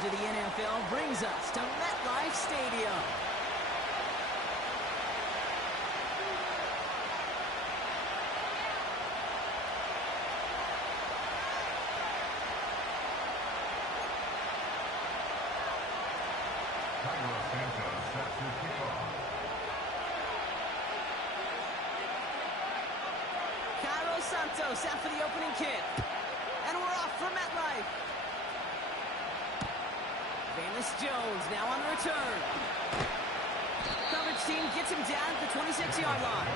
to the NFL brings us to MetLife Stadium. Cairo Santos out for the opening kick. And we're off for MetLife. Velus Jones now on the return. Coverage team gets him down at the 26-yard line.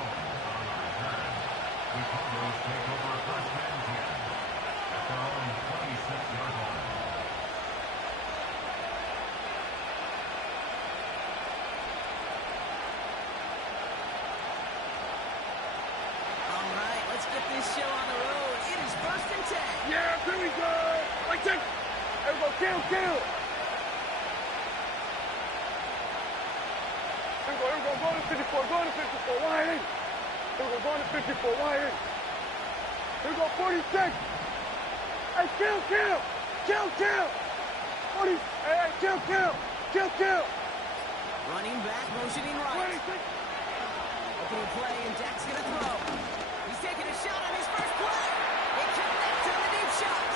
All right, let's get this show on the road. It is 1st and 10. Yeah, here we go. Like, check. There we go. Kill. Here we go. Go to 54. Wide in. Here we go. Go to 54. Wide in. Here we go. 46. Hey, kill. 40. Hey, kill. Running back, motioning right. 26. Opening play, and Dak's going to throw. He's taking a shot on his first play. It connects on the deep shot.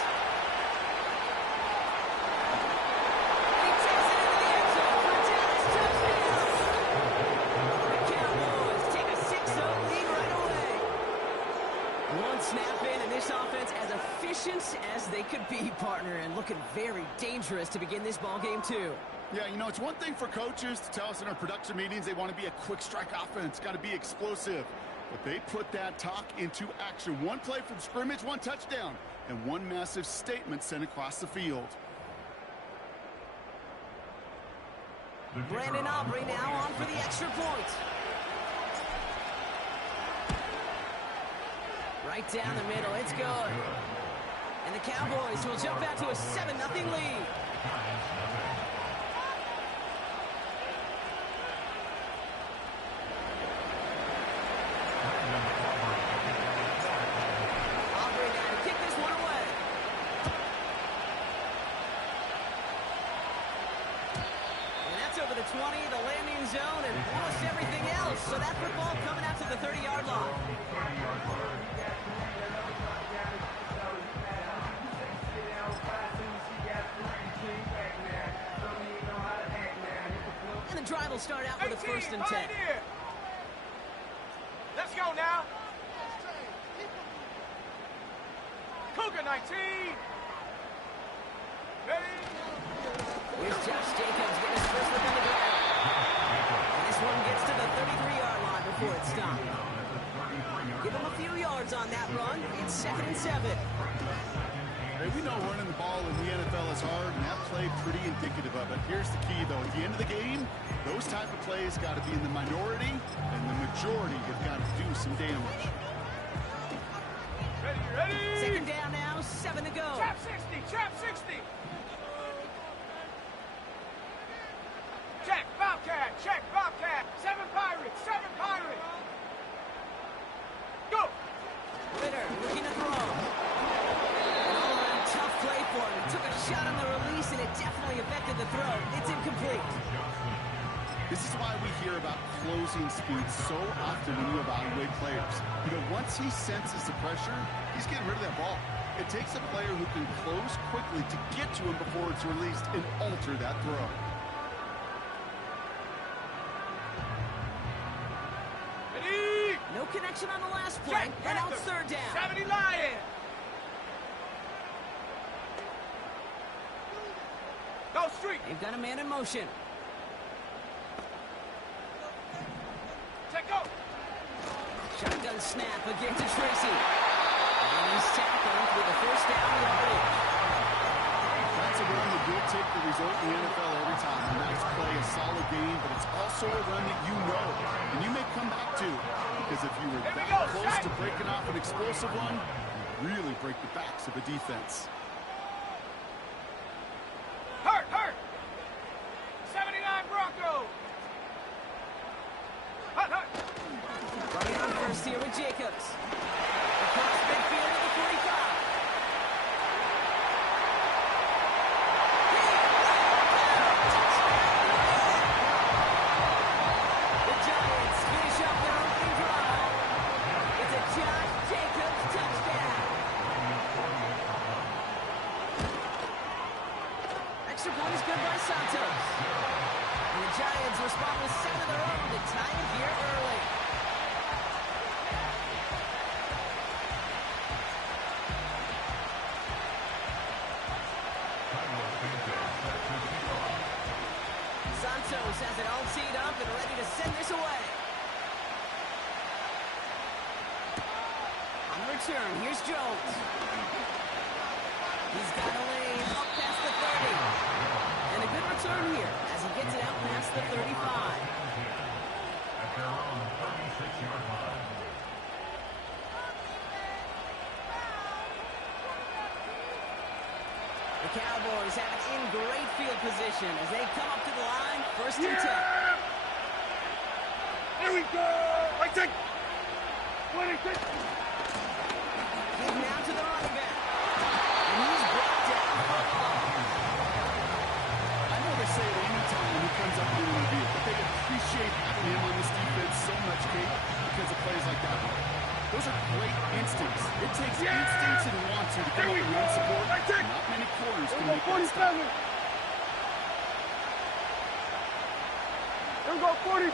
He takes it into the end zone for a Dallas touchdown. The Cowboys take a 6-0 lead right away. One snap in, and this offense as efficient as they could be, partner, and looking very dangerous to begin this ball game too. Yeah, you know, it's one thing for coaches to tell us in our production meetings they want to be a quick strike offense, got to be explosive. But they put that talk into action. One play from scrimmage, one touchdown, and one massive statement sent across the field. Brandon Aubrey now on for the extra point. Right down the middle, it's good. And the Cowboys will jump out to a 7-0 lead. Aubrey now to kick this one away. And that's over the 20, the landing zone, and almost everything else. So that football coming out to the 30-yard line. And the drive will start out with a 1st and 10. Let's go now. Cougar 19. Ready? Here's Josh Jacobs getting his first look on the ground. And this one gets to the 33-yard line before it's stopped. Give him a few yards on that run. It's 2nd and 7. Hey, we know running the ball in the NFL is hard, and that play pretty indicative of it. Here's the key, though. At the end of the game, those type of plays got to be in the minority, and the majority have got to do some damage. Ready? 2nd down now, 7 to go. Trap 60. Check, Bobcat. 7 Pirates. Go. Ritter looking to throw. Tough play for him. He took a shot on the release, and it definitely affected the throw. It's incomplete. This is why we hear about closing speed so often when you evaluate players. You know, once he senses the pressure, he's getting rid of that ball. It takes a player who can close quickly to get to him before it's released and alter that throw. Ready? No connection on the last play, and now it's 3rd down. 70 Lions. Go street. They've got a man in motion. Check go. Shotgun snap again to Tracy. And he's tackled with a 1st down yardage. That's a run that will take the result in the NFL every time. A nice play, a solid game, but it's also a run that you know and you may come back to. Because if you were that close to breaking off an explosive one, you really break the backs of a defense. Hurt. 79 Broncos. Hurt. Running on first here with Jacobs. Across midfield to the 45. extra point is good by Santos. And the Giants respond with 7 of their own to tie it here early. Santos has it all teed up and ready to send this away. On the return, here's Jones. He's got a lane up past the 30. And a good return here as he gets it out past the 35. The Cowboys have it in great field position as they come up to the line, 1st and 10. Here we go! I take 26. Give now to the running back. And he's brought down for a loss. I know they say it any time when he comes up to the review, but they appreciate having him on this defense so much, Kate, because of plays like that one. Those are great instincts. It takes instincts and want to come up and run support. Not many quarters can make that stop. Here we go, 47.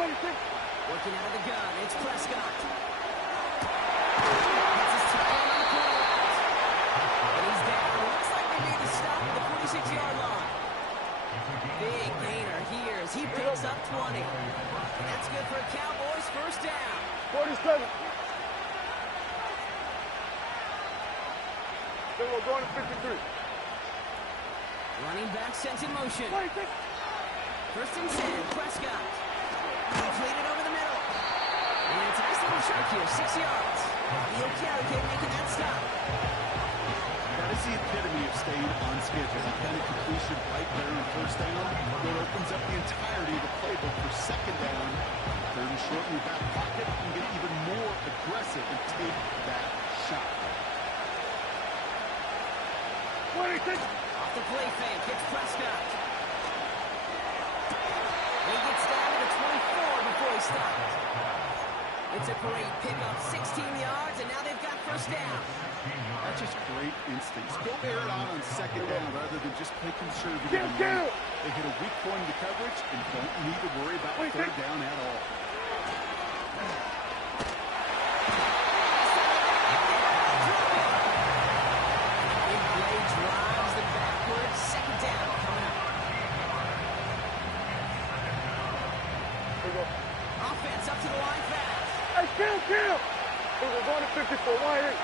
26. Working out of the gun, it's Prescott. Gets his tie on the corner route. And he's down. Looks like they made the stop at the 46-yard line. Big gainer here as he picks up 20. And that's good for a Cowboys 1st down. 47. Then we're going to 53. Running back sent in motion. 26. 1st and 10, Prescott. Completed over the middle. And it's a nice little chunk here, 6 yards. Okereke making that stop. That is the epitome of staying on schedule. That kind of completion right there in 1st down. It opens up the entirety of the playbook for 2nd down. 3rd and short in your back pocket. You can get even more aggressive and take that shot. 26. Off the play fake, it's Prescott. He gets down to the 24 before he stops. It's a great pickup, 16 yards, and now they've got 1st down. That's just great instincts. Go air it out on 2nd down rather than just play conservative. They hit a weak point in the coverage and don't need to worry about 3rd down at all. Big play drives them backwards. 2nd down coming up. Here we go. Offense up to the line fast. Hey, kill! Here we're going to 54. Wide in.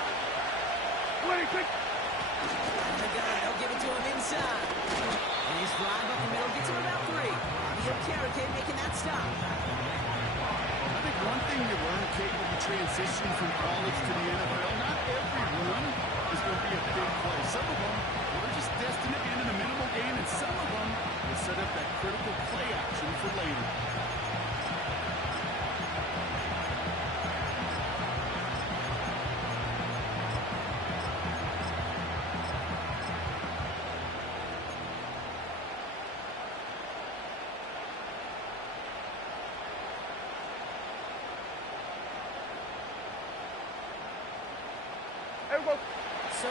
26. The gun, they'll give it to him inside. And his drive up the middle gets him about 3. Okereke making that stop. I think one thing you learn, Kate, when you transition from college to the NFL, not every run is going to be a big play. Some of them, they're just destined to end in a minimal gain, and some of them will set up that critical play action for later. So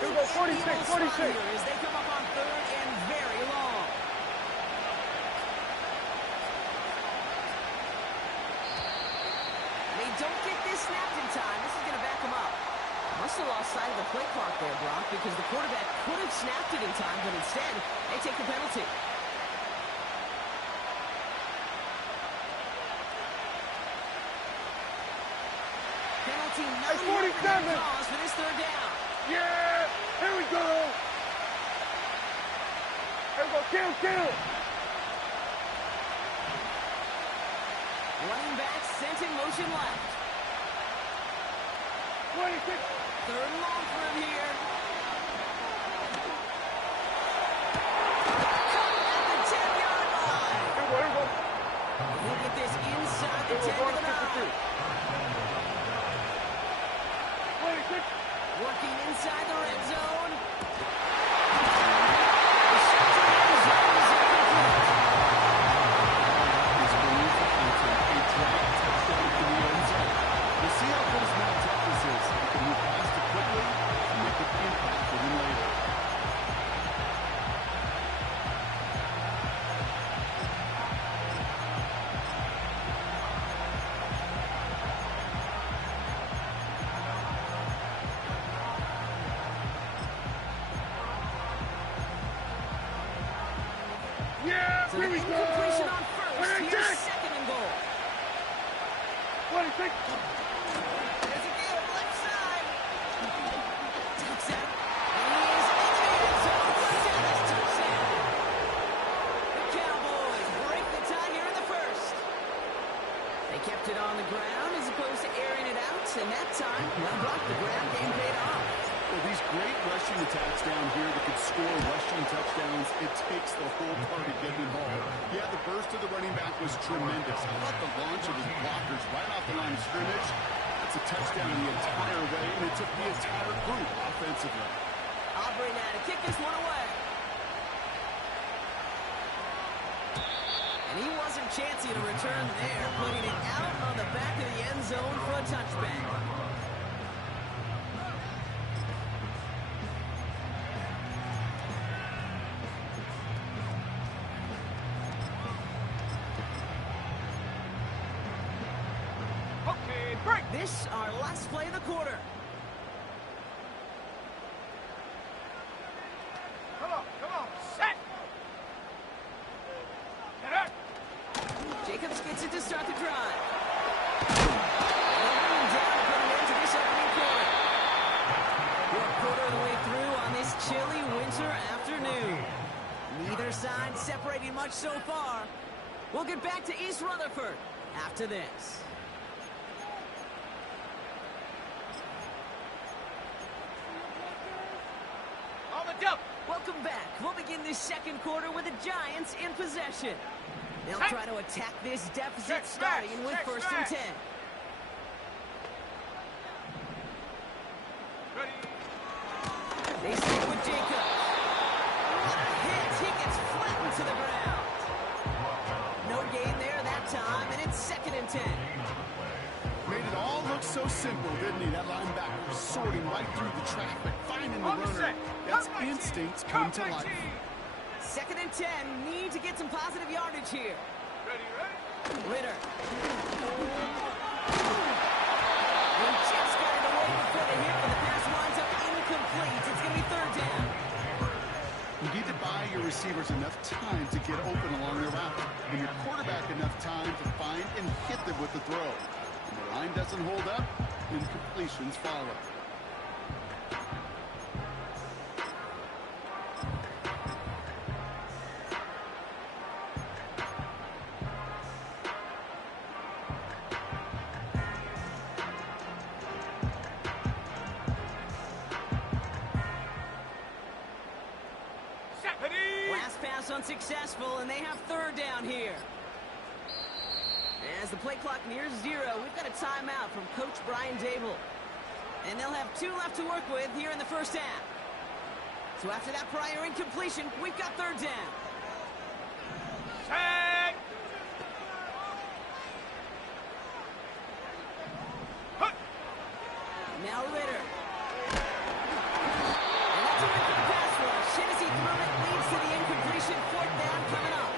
Here we go, 46, 46. As they come up on 3rd and very long. They don't get this snapped in time. This is going to back them up. Must have lost sight of the play clock there, Brock, because the quarterback could have snapped it in time, but instead, they take the penalty. Penalty, no 47. cause for this 3rd down. Yeah! Here we go! Here we go, kill! Running back sent in motion left. 26. 3rd and long for him here. At the 10-yard line. Here we go. He'll get this inside the 10 to the 9. 26. Working inside the red zone. See how good his mental toughness is. He can move past it quickly and make the So the incompletion on first. Here's second and goal. 26. There's a give, left side. Takes out. And he is in the end zone for a Dallas touchdown. The Cowboys break the tie here in the first. They kept it on the ground as opposed to airing it out, and that time, well, blocked the ground game paid off. Well, these great rushing attacks down here that could score rushing touchdowns, it takes the whole party getting involved. Yeah, the burst of the running back was tremendous. How about the launch of his blockers right off the line of scrimmage? That's a touchdown the entire way, and it took the entire group offensively. Aubrey now to kick this one away. And he wasn't chancy to return there, putting it out on the back of the end zone for a touchback. Okay, break. This our last play of the quarter. Come on, set. Get up. Jacobs gets it to start the drive. And down to put an end to this opening quarter. We're a quarter of the way through on this chilly winter afternoon. Neither side separating much so far. We'll get back to East Rutherford after this. On the jump. Welcome back. We'll begin this second quarter with the Giants in possession. They'll try to attack this deficit starting with first and 10. Ready. They stick with Jacobs. What a hit. He gets flattened to the ground. No gain there that time, and it's second and 10. Made it all look so simple, didn't he? That linebacker sorting right through the traffic, finding the runner. That's instincts come to life. Second and 10. Need to get some positive yardage here. Ready. Ritter. He just got it away before the hit, but the pass winds up incomplete. It's going to be third down. You need to buy your receivers enough time to get open along their route, and your quarterback enough time to find and hit them with the throw. When the line doesn't hold up, incompletions follow. Last pass unsuccessful, and they have third down here. As the play clock nears 0, we've got a timeout from Coach Brian Dable. And they'll have 2 left to work with here in the first half. So after that prior incompletion, we've got third down. Set. Now Ritter. And that's a good pass rush. Hit as he threw it, leads to the incompletion. Fourth down coming up.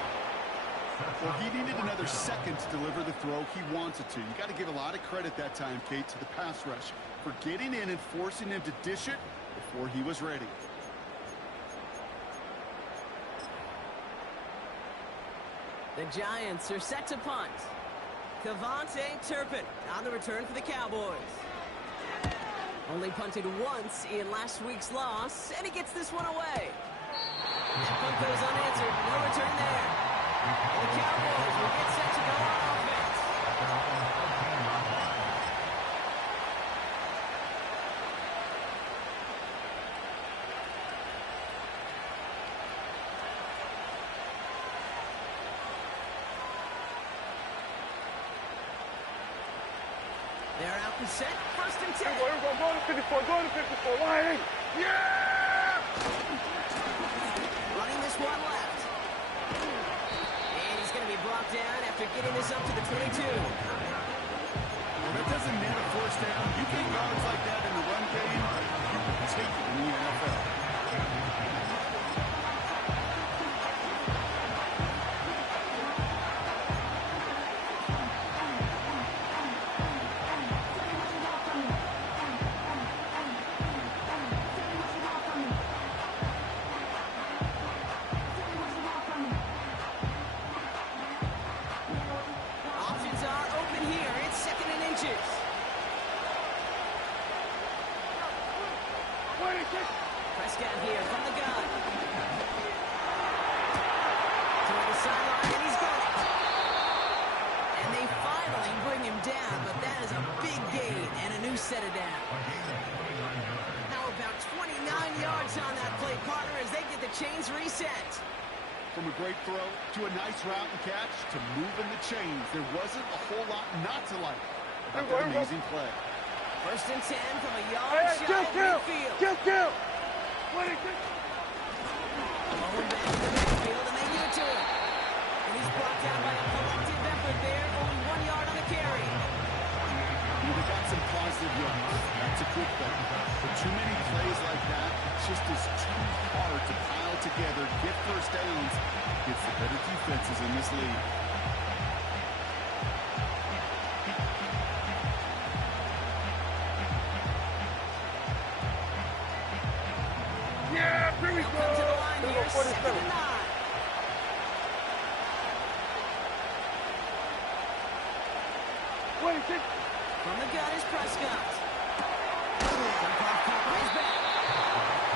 Well, he needed another second to deliver the throw he wanted to. You got to give a lot of credit that time, Kate, to the pass rush for getting in and forcing him to dish it before he was ready. The Giants are set to punt. Kavontae Turpin on the return for the Cowboys. Only punted once in last week's loss, and he gets this one away. That punt goes unanswered. No return there. And the Cowboys will get set to go on offense. They're out and set. First and 10. Here we go. Go to 54. Go to 54. Wide. Yeah! Running this one left. And he's going to be brought down after getting this up to the 22. Well, that doesn't mean a first down. You get yards like that in the run game, you can take it in the NFL. chains reset. From a great throw to a nice route and catch to moving the chains, there wasn't a whole lot not to like about that amazing play. 1st and 10 from a yard Hey, shy of midfield. kill. Going back to the backfield, and they give it to him. And he's brought down by a collective effort there. Only 1 yard on the carry. They got some positive yards. That's a good thing. But too many plays like that, it just is too hard to pile together, get first downs against the better defenses in this league. Yeah, here we They'll go. come to the line Here we here, go, 47. 2nd and 9. From the gun is Prescott. Dump-off cover is back.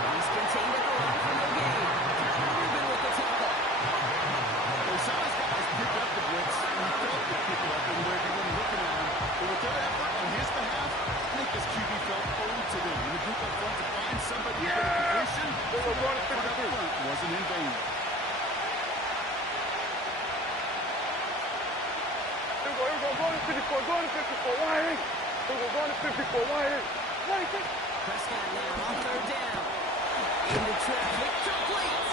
He's contained at the line for no gain. Rubin with the tackle. They saw his guys pick up the blitz, and he felt to pick it up, and where he wasn't looking at him. But with their effort on his behalf, I think this QB felt owed to them. And the group up front to find somebody to get a completion, so that effort up front wasn't in vain. Here we go, going to 54, wide in. Here we go, going to 54, wide in. Prescott now on 3rd down. Into traffic, complete.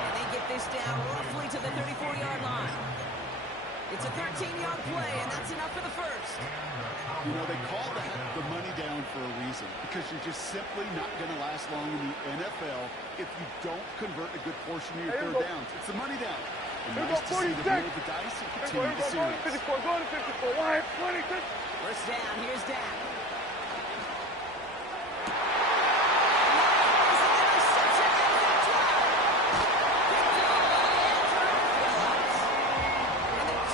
And they get this down roughly to the 34-yard line. It's a 13-yard play, and that's enough for the first. You know, they call that the money down for a reason, because you're just simply not going to last long in the NFL if you don't convert a good portion of your third downs. It's the money down. And Here we nice go, to see them 46. roll the dice and Here continue we the go, going series. to 54, wide, 26. 1st down, here's Dak.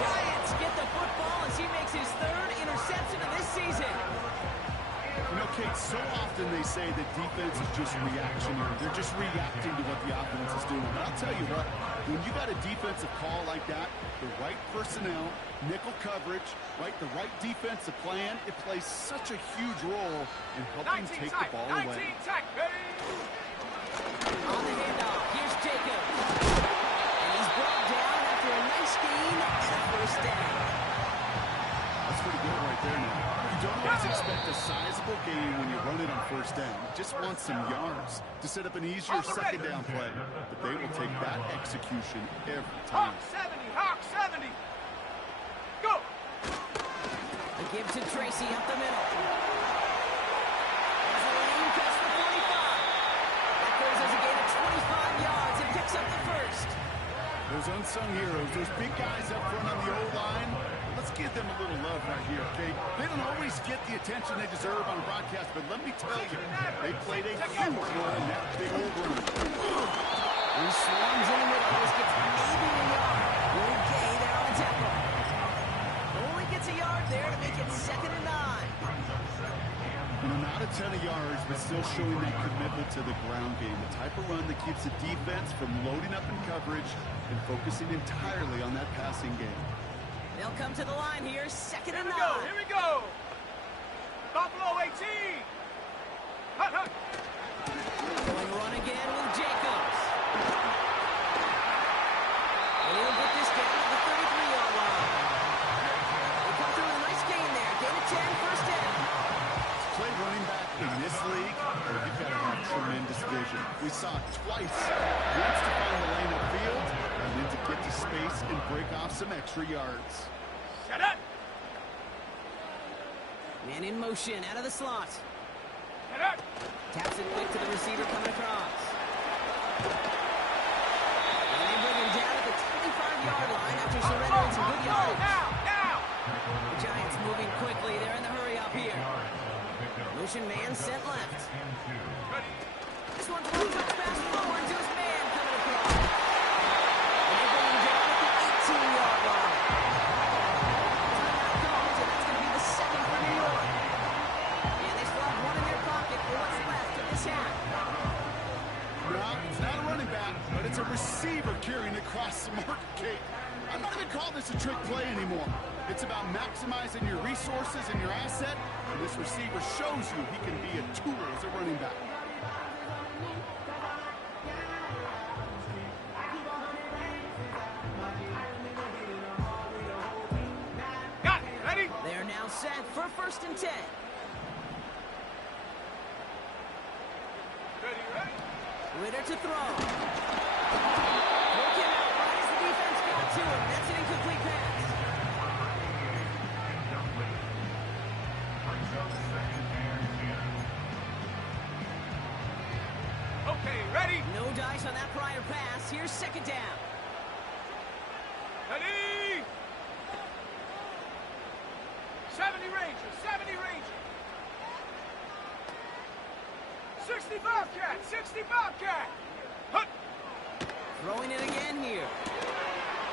Giants get the football as he makes his 3rd interception of this season. You know, Kate, so often they say that defense is just reactionary. They're just reacting to what the offense is doing. But I'll tell you what, when you got a defensive call like that, the right personnel, nickel coverage, right, the right defensive plan, it plays such a huge role in helping take the ball away. On the handoff, here's Jacobs. And he's brought down after a nice gain and a 1st down. That's pretty good right there now. You don't always expect a sizable gain when you run it on 1st down. You just want some yards to set up an easier 2nd down play. But they will take that execution every time. Hawk 70. Go. A give to Tracy up the middle. There's a lane past the 45. That goes as a gain of 25 yards and picks up the 1st. Those unsung heroes, those big guys up front on the O-line, let's give them a little love right here, okay? They don't always get the attention they deserve on broadcast, but let me tell you, they played a huge role in that big old run. He swarms in the middle. This gets maybe a yard. Good Gay there on the tackle. Only gets a yard there to make it 2nd and 9. You know, not a ton of yards, but still showing that commitment to the ground game. The type of run that keeps the defense from loading up in coverage and focusing entirely on that passing game. They'll come to the line here, 2nd and 9. Here we go. Buffalo 18. Hut, hut. Going run again with Jacobs. And he'll get this down to the 33-yard line. They come through with a nice gain there. Gain of 10, 1st down. Play running back in this league, you've got to have tremendous vision. We saw it twice. Once to find the lane upfield, and then to get to space and break off some extra yards. Shut up. Man in motion, out of the slot. Shut up. Taps it quick to the receiver coming across. And they bring him down at the 25-yard line after surrendering some good yardage. Now. The Giants moving quickly. They're in the hurry up here. Motion man sent left. This one throws up fast forward to his man coming across. And they bring him down at the 18-yard line. Timeout calls, and that's going to be the 2nd for New York. And they still have one in their pocket for what's left of this half. No, it's not a running back, but it's a receiver carrying across the market, Kate. I'm not going to call this a trick play anymore. It's about maximizing your resources and your asset, and this receiver shows you he can be a tool as a running back. set for 1st and 10. Ready. Ritter to throw. Broken out right as the defense got to him. That's an incomplete pass. Okay, ready? No dice on that prior pass. Here's 2nd down. Ready? 70 Ranger, 70 Ranger. 60 Bobcat, 60 Bobcat. Hut. Throwing it again here.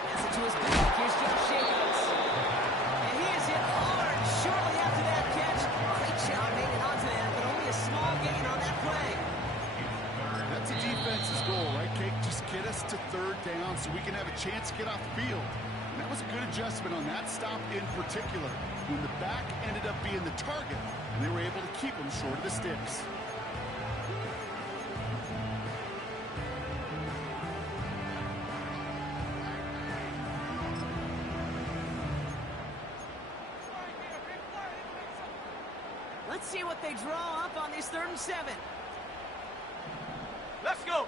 Pass it to his back. Here's Josh Jacobs. And he is hit hard shortly after that catch. Great job making onto that, but only a small gain on that play. That's a defense's goal, right, Cake? Just get us to 3rd down so we can have a chance to get off the field. And that was a good adjustment on that stop in particular, when the back ended up being the target, and they were able to keep him short of the sticks. Let's see what they draw up on this 3rd and 7. Let's go.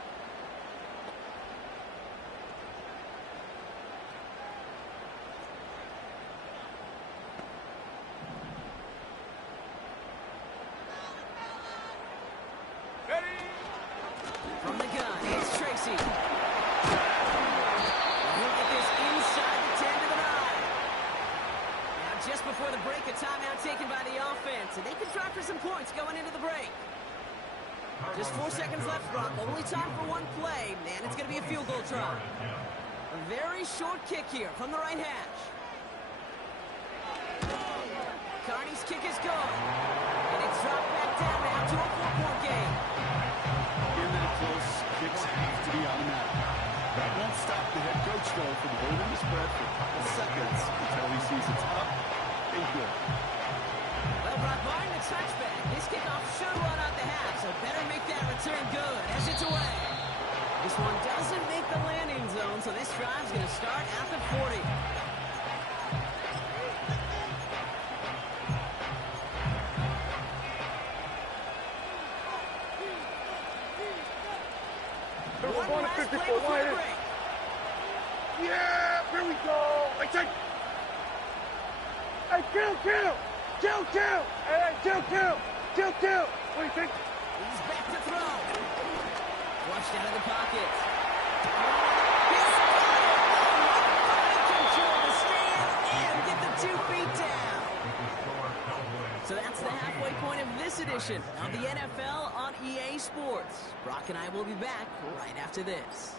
Ready? From the gun, it's Tracy. He'll get this inside the 10 to the 9. Now, just before the break, a timeout taken by the offense, and they can try for some points going into the break. Just 4 seconds left, Brock. Only time for one play. Man, it's going to be a field goal try. A very short kick here from the right hash. Carney's kick is good. And it's dropped back down now to a 4-point game. In that close, kicks have to be automatic. That won't stop the head coach, though, from holding the spread for a couple seconds until he sees it's up and good. Well, Brock, barring the touchback, this kickoff should run out the half, so better make that return good as it's away. This one doesn't make the landing zone, so this drive's going to start at the 40. We're going to last 54 play before the wide. break. Yeah, here we go. I take. Hey, kill. Hey, kill. What do you think? He's back to throw. Flushed out of the pocket. He's got it. Oh, control the stand and get the 2 feet down. So that's the halfway point of this edition of the NFL on EA Sports. Brock and I will be back right after this.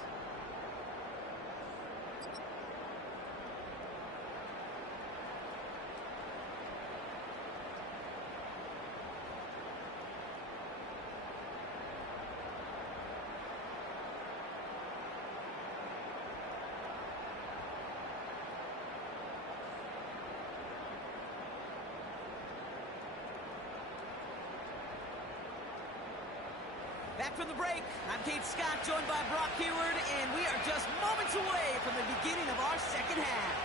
Back from the break, I'm Kate Scott, joined by Brock Huard, and we are just moments away from the beginning of our 2nd half.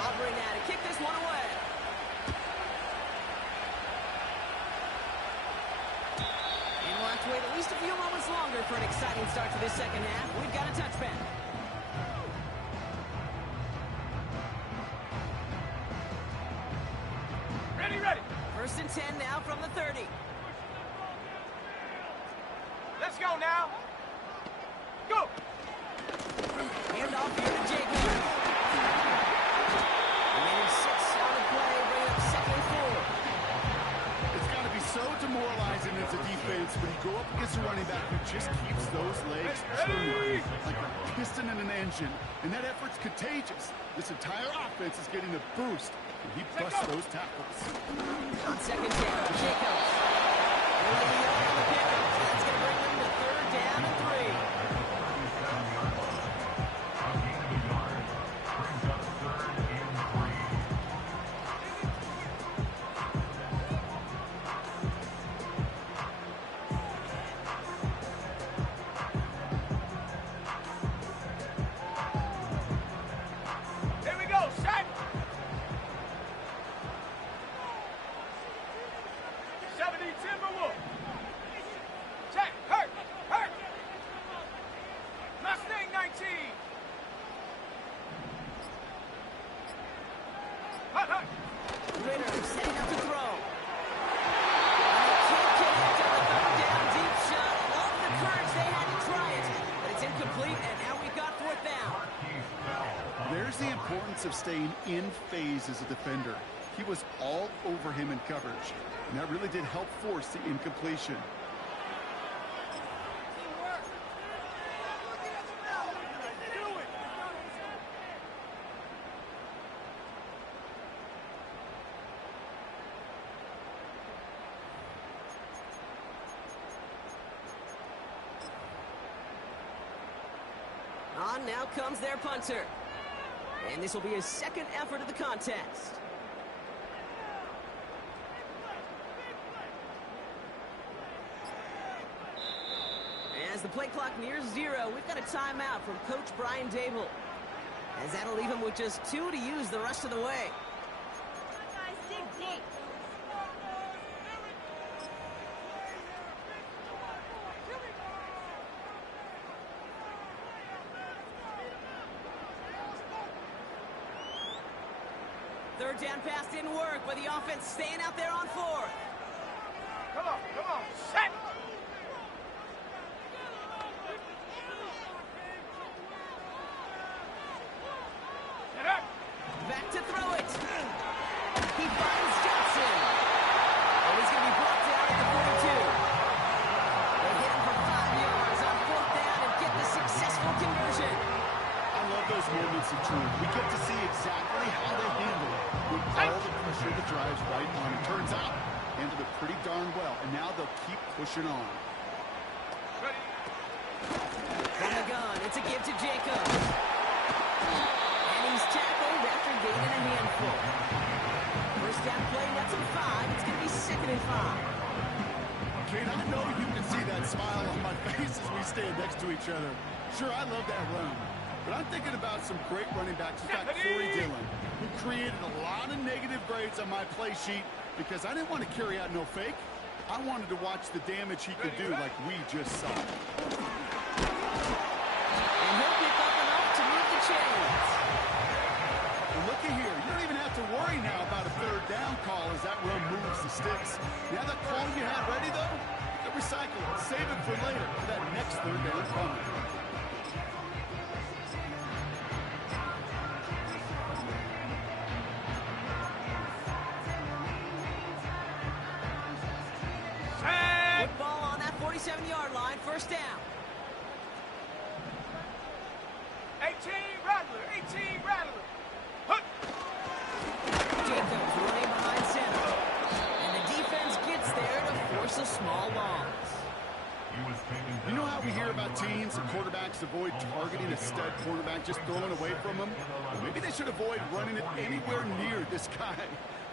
Aubrey now to kick this one away. And we'll have to wait at least a few moments longer for an exciting start to this 2nd half. We've got a touchback. Ready. 1st and 10 now from the 30. Let's go now. Go. Hand off here to Jacobs. Remaining 6 on the play, bringing up 2nd and 4. It's got to be so demoralizing as a defense when you go up against a running back who just keeps those legs churning like a piston in an engine, and that effort's contagious. This entire offense is getting a boost, and he busts those tackles. On 2nd down, Jacobs. Early on the pickup. That's going to bring them to 3rd down and 3. 19. Hut, hut. Ritter setting up to throw. And they can't connect on the third down deep shot. I love the courage they had to try it, but it's incomplete, and now we've got fourth down. There's the importance of staying in phase as a defender. He was all over him in coverage, and that really did help force the incompletion. On now comes their punter. And this will be his second effort of the contest. As the play clock nears 0, we've got a timeout from Coach Brian Dable, as that'll leave him with just 2 to use the rest of the way. Third down pass didn't work, but the offense staying out there on 4th. Come on, set. Get up. Back to throw it. He finds Johnson. And he's going to be brought down at the 42. They hit him for 5 yards on 4th down and get the successful conversion. I love those moments of truth. We get to see exactly how they handle it with all the pressure that drives right on. It turns out, handled it pretty darn well, and now they'll keep pushing on. Ready. From the gun, it's a give to Jacobs. And he's tackled after gaining a handful. First down play nets him 5. It's going to be 2nd and 5. Kate, I know you can see that smile on my face as we stand next to each other. Sure, I love that run. But I'm thinking about some great running backs like Corey Dillon, who created a lot of negative grades on my play sheet because I didn't want to carry out no fake. I wanted to watch the damage he could do like we just saw. And he'll pick up enough to move the chains. And look at here. You don't even have to worry now about a third down call as that run moves the sticks. Now that call you had ready, though, you can recycle it. Save it for later for that next third down coming. Football on that 47-yard line, first down. 18 Rattler, 18 Rattler. Hut. Jacobs running behind center. And the defense gets there to force a small loss. You know how we hear about teams and quarterbacks avoid targeting a stud cornerback, just throwing away from him? Well, maybe they should avoid running it anywhere near this guy.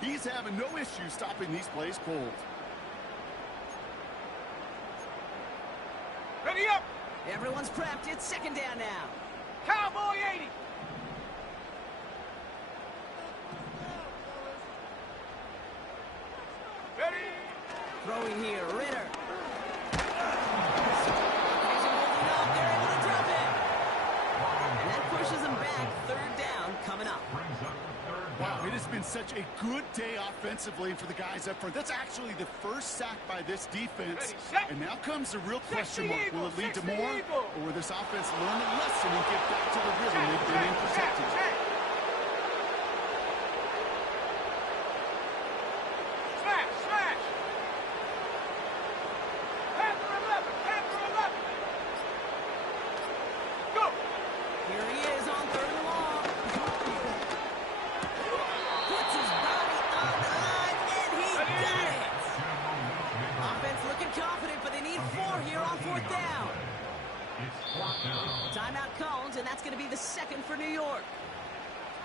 He's having no issue stopping these plays cold. Ready up. Everyone's prepped. It's 2nd down now. Cowboy 80. Ready. Throwing here, Ritter. They're able to drop it. And that pushes them back. 3rd down coming up. Wow, it has been such a good day offensively for the guys up front. That's actually the first sack by this defense. And now comes the real question mark. Will it lead to more? Or will this offense learn a lesson and get back to the rhythm they've been in protected? Smash, smash. Panther 11, Panther 11. Go. Here he is on 3rd and long. Puts his body on the line, and he got it. Offense looking confident, but they need 4 here on 4th down. Timeout called, and that's going to be the 2nd for New York.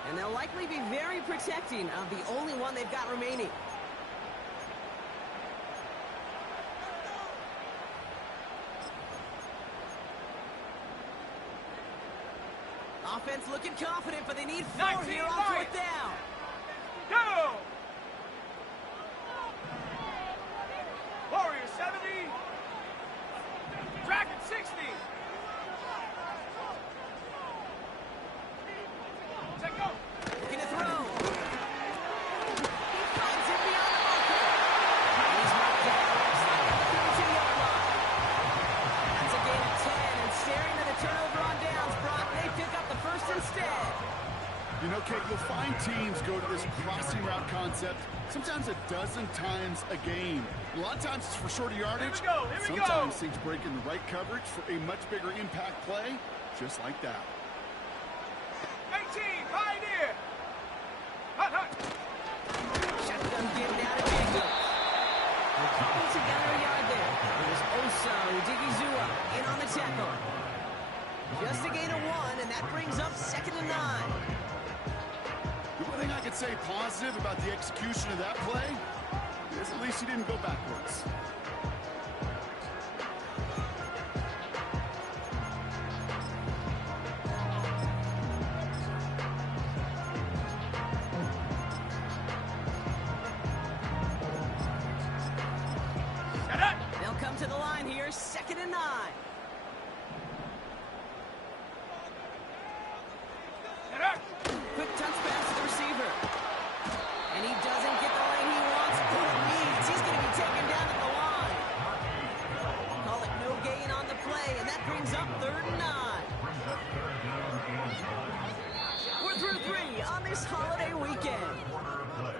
And they'll likely be very protecting of the only one they've got remaining. Offense looking confident, but they need 4 here on 4th down. Go. Warrior 70. Dragon 60. Okay, you'll find teams go to this crossing route concept sometimes a dozen times a game. A lot of times it's for shorter yardage. Sometimes things break in the right coverage for a much bigger impact play, just like that. 18, pioneer! Hut, hut! Shotgun give down to Jacobs. They're cobbled together a yard there. It was Osa Odigizua in on the tackle. Just a gain of 1, and that brings up 2nd and 9. The one thing I could say positive about the execution of that play is at least he didn't go backwards. They'll come to the line here, 2nd and 9. Quick touch pass to the receiver. And he doesn't get the lane he wants or needs. He's going to be taken down at the line. Call it no gain on the play, and that brings up 3rd and 9. We're through 3 on this holiday weekend.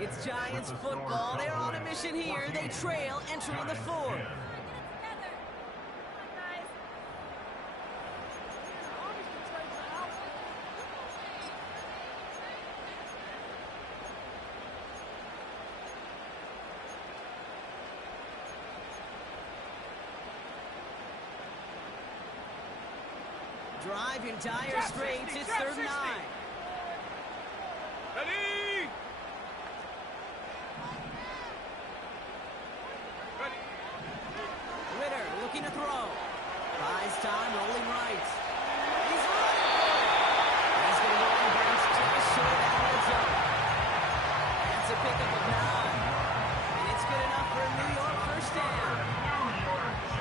It's Giants football. They're on a mission here. They trail entering the 4th. Drive in dire straits. It's 3rd and 9. Ready! Ready! Ritter looking to throw. Buys time, rolling right. He's running. He's going to go on bounce just short of the red zone. That's a pickup of 9. And it's good enough for a New York 1st down.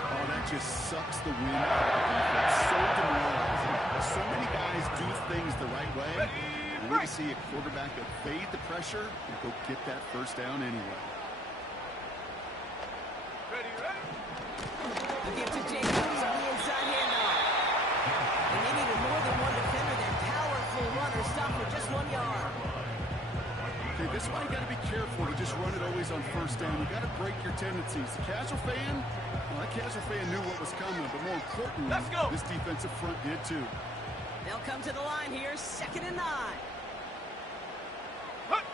Oh, that just sucks the wind out of the defense. So demoralizing. So many guys do things the right way. And we see a quarterback evade the pressure and go get that 1st down anyway. Ready, ready! The give to Jacobs on the inside handoff. And they needed more than one defender. That powerful runner stopped for just 1 yard. Okay, this is why you got to be careful to just run it always on 1st down. You got to break your tendencies. The casual fan, well, that casual fan knew what was coming, but more importantly, Let's go. This defensive front did too. They'll come to the line here, 2nd and 9. Hut!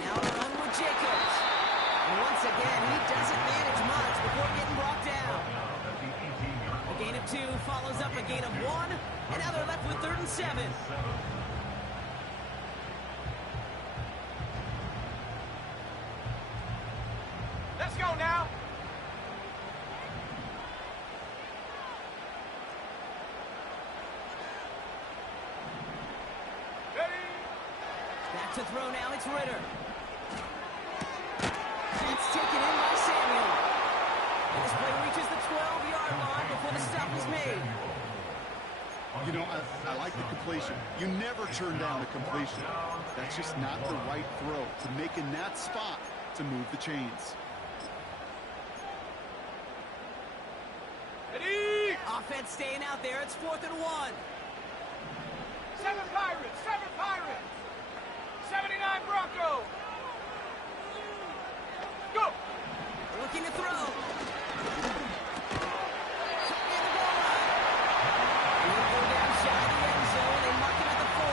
Now a run with Jacobs. And once again, he doesn't manage much before getting brought down. A gain of 2 follows up a gain of 1, and now they're left with 3rd and 7. Let's go now! Ready! Back to throw now, it's Ritter. It's taken in by Samuel. And this play reaches the 12-yard line before the stop is made. You know, I like the completion. You never turn down a completion. That's just not the right throw to make in that spot to move the chains. Ready! Offense staying out there. It's 4th and 1. 7 Pirates! 7 Pirates! 79 Broncos! Go! Looking to throw. Near the goal line. He'll go down shy of the end zone. They mark him at the 4.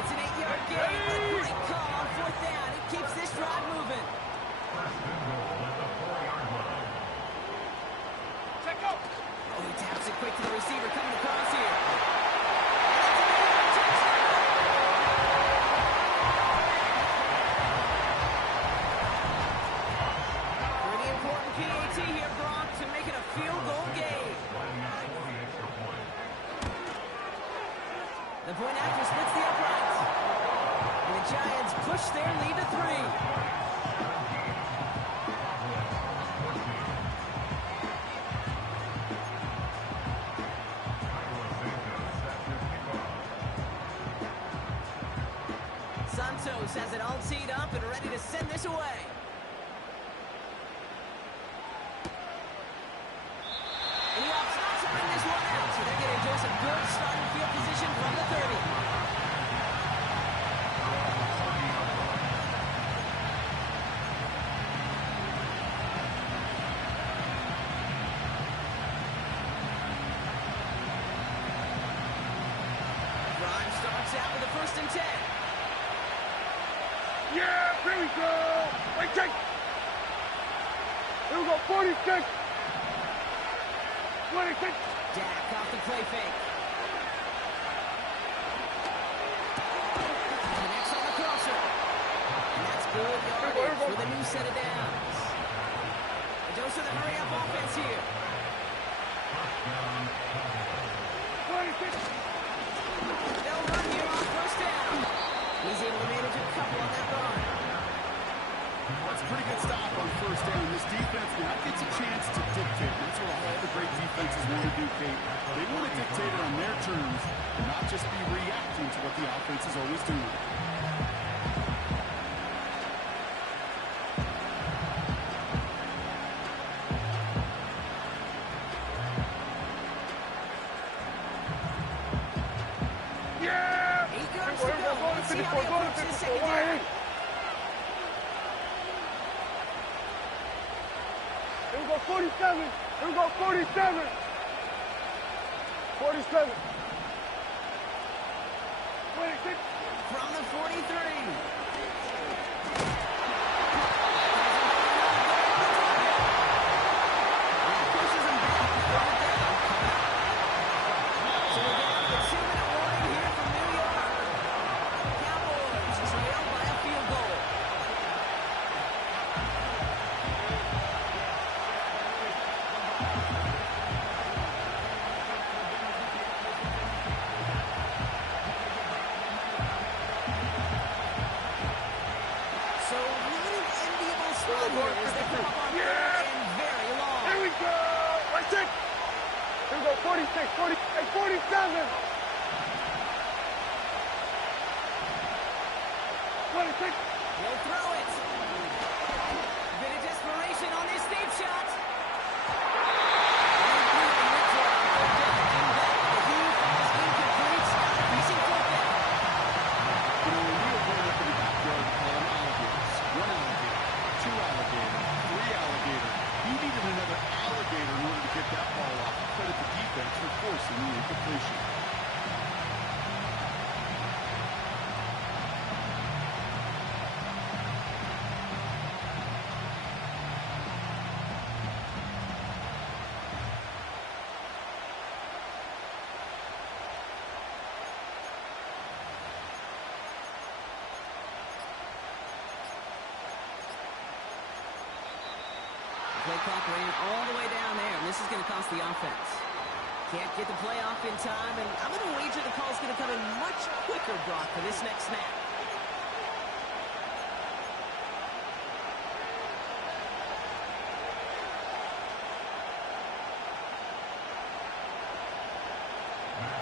It's an 8-yard gain. A great call on 4th down. It keeps this drive moving. Check go! Oh, he taps it quick to the receiver coming across here. Pretty important PAT here, Brock, to make it a field goal game. The point after splits the uprights. And the Giants push their lead to 3. Santos has it all teed up and ready to send this away. And he opts not to bring this one out, so they're going to enjoy some good starting field position from the 30. out with a 1st and 10. Yeah, here we go. Wait, check. Here we go, 46. 26. Dak off the play fake. Connects on the crosser. And that's good yardage with a new set of downs. A dose of the hurry-up offense here. 26. They'll run here on 1st down. He's able to manage a couple on that run. That's a pretty good stop on 1st down. This defense now gets a chance to dictate. That's what all the great defenses want to do, Kate. They want to dictate it on their terms and not just be reacting to what the offense is always doing. Yeah. 8 yards to Here we go. go, Let's see how they approach this 54. second Wide down. in. Here we go, 47. Here we go, 47. 47. 26. From the 43. Pushes him back. So we're down to a 2-minute warning here from New York. Cowboys trail by a field goal. So not an enviable spot here as they come up on 3rd and very long. Here we go. Wait, check. Here we go, 46, 46, 47. 26. He'll throw it. Bit of desperation on this deep shot. You know, when we were growing up in the backyard, we call them alligators. 1 alligator, 2 alligator, 3 alligator. He needed another alligator in order to get that ball off. Credit the defense for forcing the incompletion. Play clock ran all the way down there, and this is going to cost the offense. Can't get the play off in time, and I'm going to wager the call's going to come in much quicker, Brock, for this next snap.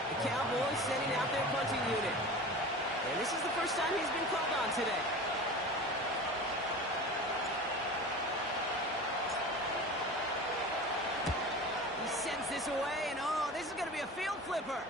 The Cowboys sending out their punting unit. And this is the first time he's been called on today. He sends this away, and oh, this is going to be a field flipper.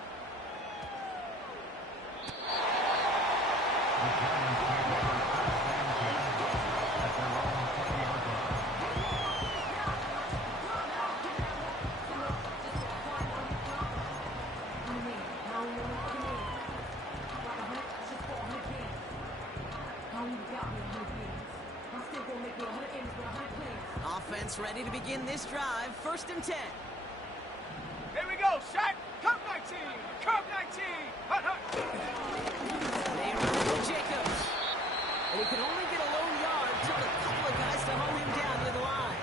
Offense ready to begin this drive. 1st and 10. Here we go, shot. Cup 19. Cup 19. Hut, hut. They run with Jacobs. And he could only get a lone yard. Took a couple of guys to hold him down near the line.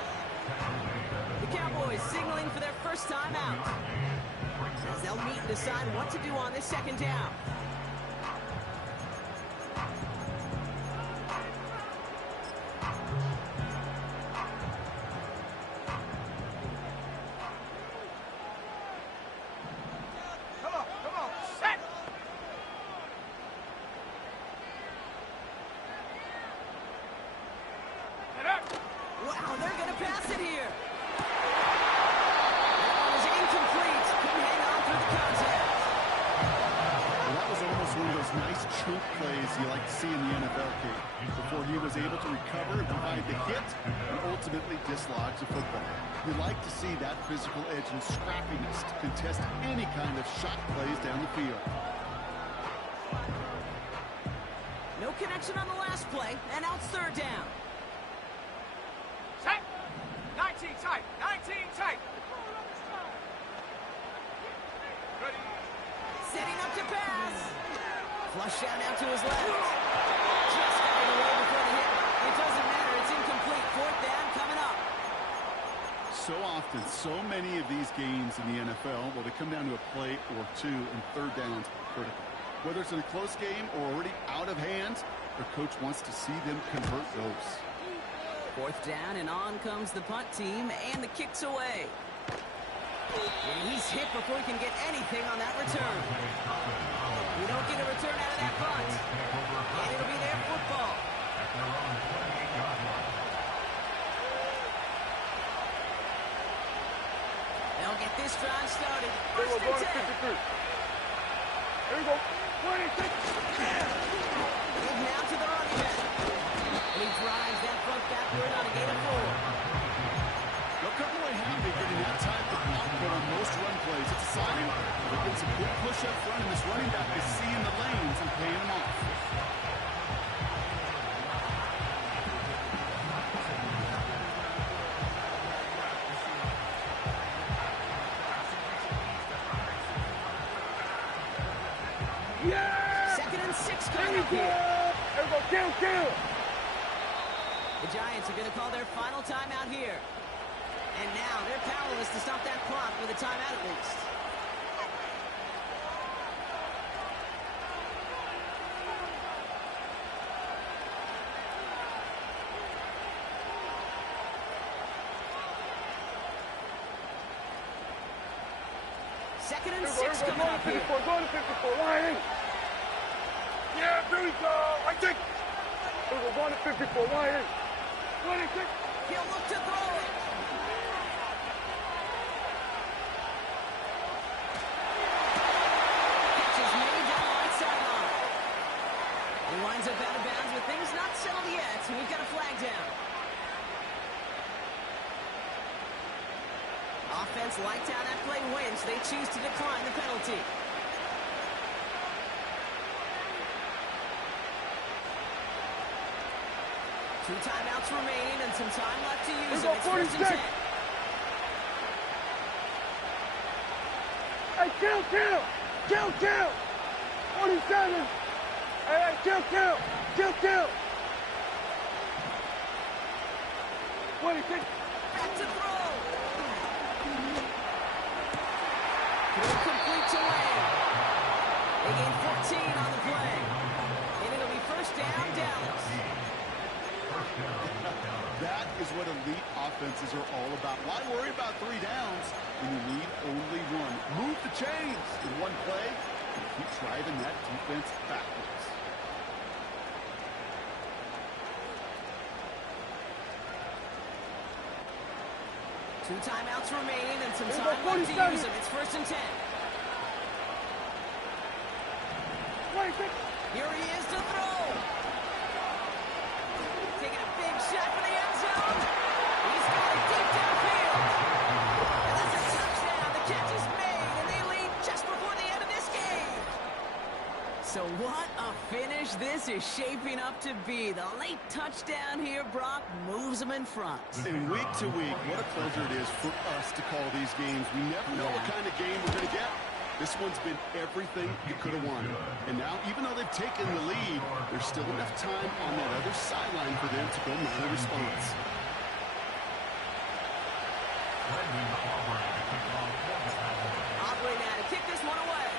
The Cowboys signaling for their first time out. As they'll meet and decide what to do on this 2nd down. Come on, set. Get up. Wow, they're going to pass it here. That one was incomplete. Couldn't hang on through the contact. Well, that was almost one of those nice chunk plays you like to see in the NFL, Kate, before he was able to recover and provide the hit and ultimately dislodge the football. You like to see that physical edge and scrappiness to contest any kind of shot plays down the field. No connection on the last play, and now it's third down. Tight. 19 tight. 19 tight. Ready. Setting up to pass. Flush out now to his left. Just got it away before the hit. It doesn't matter. It's incomplete. Fourth down coming up. So often, so many of these games in the NFL, well, they come down to a play or two, and third downs are critical. Whether it's in a close game or already out of hand, their coach wants to see them convert those. Fourth down, and on comes the punt team, and the kick's away. And he's hit before he can get anything on that return. We don't get a return out of that punt. And it'll be their football. They'll get this drive started. Here we First go, and 10. 53. Here we go. 26. Move now to the running back. And he drives that front backward on a gain of 4. They'll come away happy getting that type of output on most run plays. It's a sign they're getting some good push up front, and this running back is seeing the lanes and paying them off. Yeah! Second and 6 Here coming we up go! here. Here we go. Kill. The Giants are going to call their final timeout here. And now they're powerless to stop that clock with a timeout at least. Second and 6 coming up here. Going to 54. Line in. Yeah, here we go. I think. Here we go. Going to 54. Line in. 26. He'll look to throw it. Catch is made down the right sideline. He winds up out of bounds with things not settled yet. We've got a flag down. Offense lights out that play wins. They choose to decline the penalty. Two timeouts remaining and some time left to use them. It's first and 10. Hey, kill. 47. Hey, kill. 26. Back to throw. Throw complete to Lamb. They gain 14 on the play. And it'll be first down, Dallas. That is what elite offenses are all about. Why worry about 3 downs when you need only one? Move the chains in one play and keep driving that defense backwards. Two timeouts remaining and some time left to use them. It's first and 10. 26. Here he is to throw. Taking a big shot for the end zone. He's got it deep downfield. And that's a touchdown. The catch is made, and they lead just before the end of this game. So what a finish this is shaping up to be. The late touchdown here, Brock, moves them in front. And week to week, what a pleasure it is for us to call these games. We never know what kind of game we're going to get. This one's been everything you could have wanted. And now, even though they've taken the lead, there's still enough time on that other sideline for them to go mount a response. Aubrey now to kick this one away.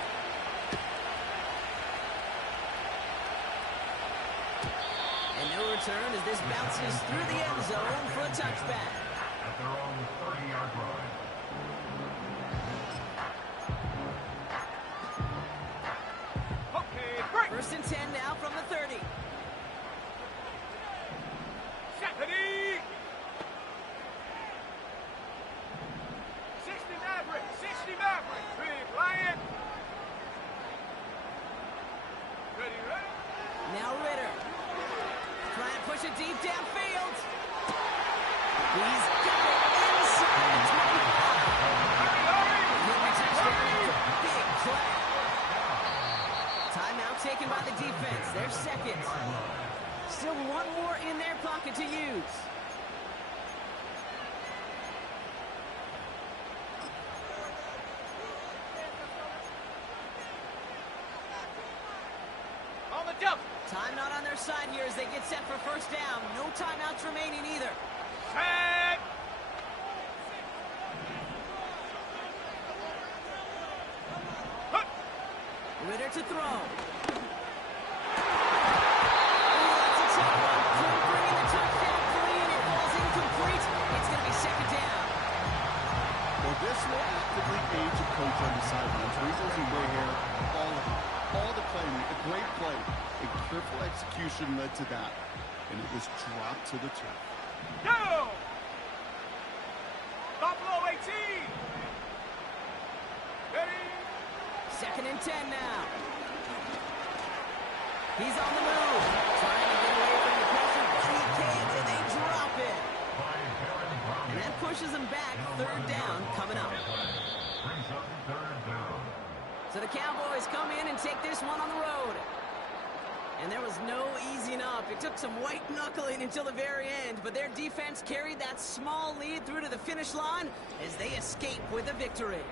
And no return as this bounces through the end zone for a touchback. At their own 30-yard line. Okay, break. First and 10 now from the 30. Set. Ready. 60 Maverick. 60 Maverick. Big Lion. Ready. Now Ritter. Try and push it deep downfield. He's got it inside the 25. Big touchdown. Big play. Timeout taken their second. Still one more in their pocket to use. On the jump. Time not on their side here as they get set for first down. No timeouts remaining either. Set. Ritter to throw. Ooh, that's a tough one. Couldn't bring in the touchdown clean. It falls incomplete. It's going to be second down. Well, this will actively age a coach on the sidelines. Wrinkles and gray hair, all of it. All the play, a great play. A careful execution led to that. And it was dropped to the turf. Go! Buffalo 18. Ready? Second and 10 now. He's on the move. Trying to get away from the pressure, but he can't, and they drop it. And that pushes him back. Third down coming up. So the Cowboys come in and take this one on the road. And there was no easing up. It took some white knuckling until the very end, but their defense carried that small lead through to the finish line as they escape with a victory.